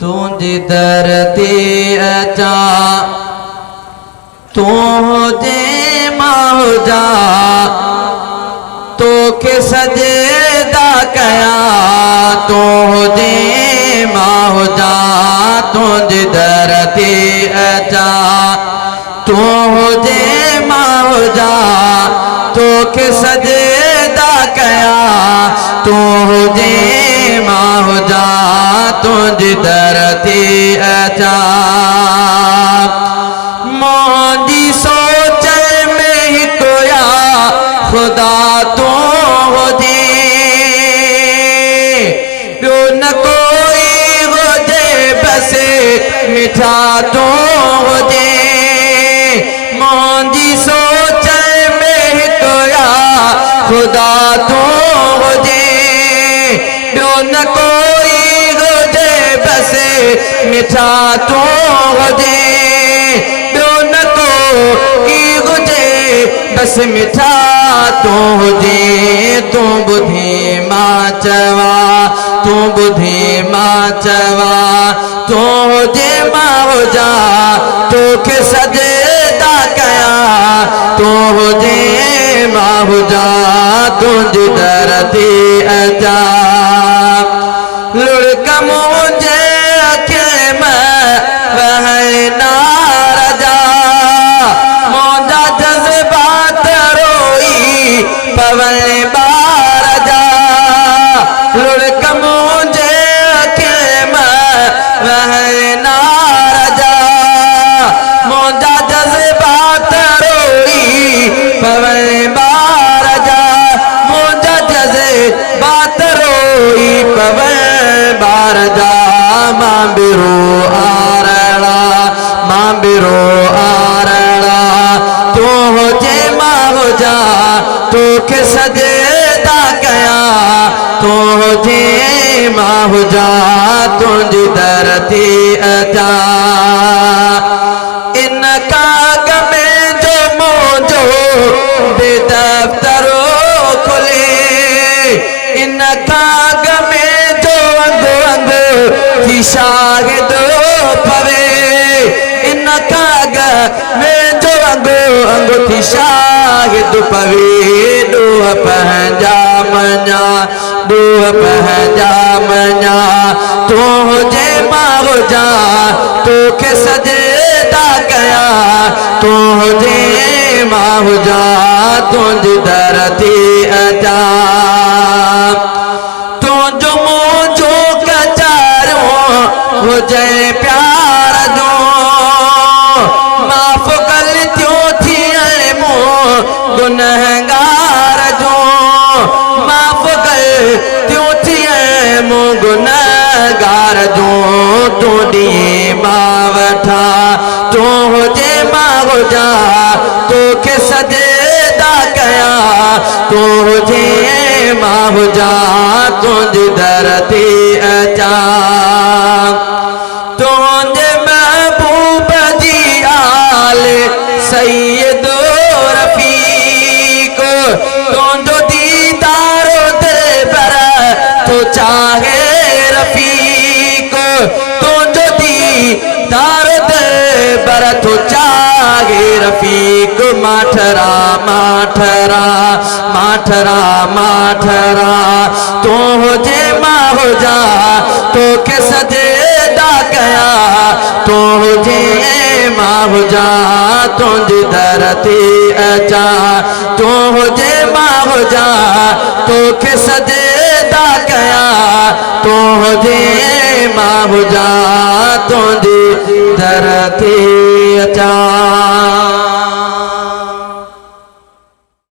तुझी धरती अचा तुझे मौजा तोखे सजदा कया तुझे मौजा तुझी धरती अचा तुझे मौजा तोखे सजदा कया तुझे मौजा तुझी धरती अचा मोदी सोच में ही कोया खुदा तो हो दे जो न कोई हो दे बस मिठा तो हो दे मोदी सोच में ही कोया खुदा तो हो दे जो न कोई हो दे बस मिठा तो हो दे बस मिठा तो हुजे तू बुधी मां चवा तू बुधी मां चवा तू हुजे मां हुजा तोखे सजदा कया तू हुजे मां हुजा तुझी धरती अचा लुढ़क मुझे अखे में रहना पवन बारजा लुढ़क मुझे अखे में रहना रजा मोजा जज्बात रोई पवन बारजा मोजा जज्बात रोई पवन बारजा मां बिरो आरड़ा मां बिरो आरड़ा तू होजे मां होजा तोखे सजदा कया तुझे मां हुजा तुझी धरती अचा इन काग में जो मोजो बेदफ्तरो खुले इन काग में जो अंग अंग थी शाहिद पवे इन काग में जो अंग अंग थी शाहिद पवे डूह पहजा मना डूह पहजा मना तुझे मौजा तोखे सजदा कया तुझे मौजा तुझी धरती अचा तुझो मुझो कचारो हुजे प्यार जो माफ़ गलतियों थी मो गुनहगार जो माफ़ गलतियों थी मो गुनहगार जो तू ॾिए मां वठा तू हुजे मां हुजा तोखे सजदा कया तू हुजे मां हुजा तुझी धरती अचा तुझे महबूब जी आल सैयद रफीक तुझो दीदारो दिल पर तो चाहे रफीक तुझो दीदारो दिल पर तो चाहे रफीक माठरा माठरा माठरा माठरा तू हुजे मां हुजा तोखे सजदा कया तू हुजे मां हुजा तुझी धरती अचा तू हुजे मां हुजा तोखे सजदा कया तू हुजे मां हुजा तुझी धरती